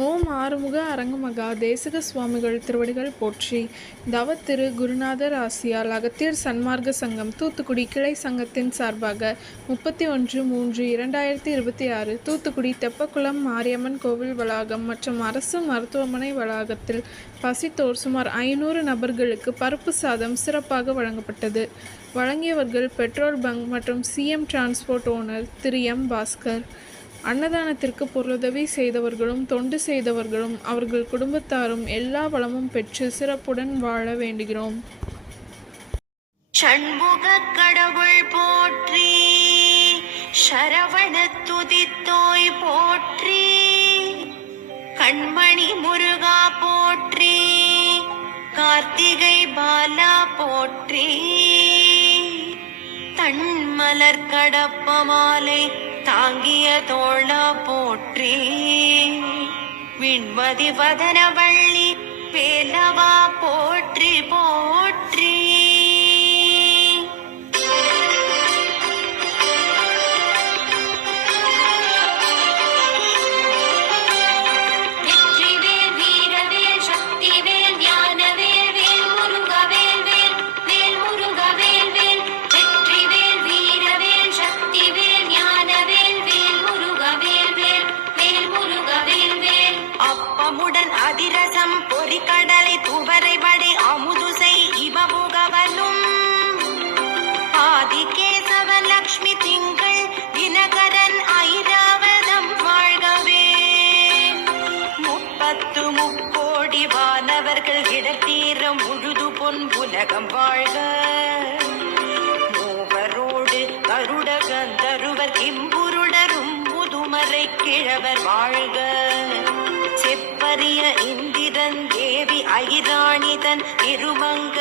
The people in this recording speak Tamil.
ஓம் ஆறுமுக அரங்கமகா தேசிக சுவாமிகள் திருவடிகள் போற்றி. தவ திரு குருநாதர் ஆசியால் அகத்தியர் சன்மார்க்க சங்கம் தூத்துக்குடி கிளை சங்கத்தின் சார்பாக 31/3/2026 தூத்துக்குடி தெப்பக்குளம் மாரியம்மன் கோவில் வளாகம் மற்றும் அரசு மருத்துவமனை வளாகத்தில் பசித்தோர் சுமார் 500 நபர்களுக்கு பருப்பு சாதம் சிறப்பாக வழங்கப்பட்டது. வழங்கியவர்கள் பெட்ரோல் பங்க் மற்றும் சிஎம் டிரான்ஸ்போர்ட் ஓனர் திரு எம் பாஸ்கர். அன்னதானத்திற்கு பொருளுதவி செய்தவர்களும் தொண்டு செய்தவர்களும் அவர்கள் குடும்பத்தாரும் எல்லா வளமும் பெற்று சிறப்புடன் வாழ வேண்டுகிறோம். சண்முக கடவுள் போற்றி, சரவண துதித்தோய் போற்றி, கண்மணி முருகா போற்றி, கார்த்திகை பாலா போற்றி, தன்மலர் கடப்ப மாலை தாங்கிய தோளா போற்றி, விண்மதி வதனவள்ளி வேலவா போற்றி போற்றி. அதிரசம் பொறிக்கடலை துவரை வடை அமுதுசை இவமுகவனும் ஆதிகேசவ லக்ஷ்மி திங்கள் தினகரன் ஐராவதம் வாழ்கவே. 30 முக்கோடி வானவர்கள் இடத்தீரம் முழுது பொன் உலகம் வாழ்க. மூவரோடு கருட கந்தருவர் கிம்புருடரும் முதுமறை கிழவர் வாழ்க. செப்பரிய இந்திரன் தேவி ஐராணிதன் திருமங்க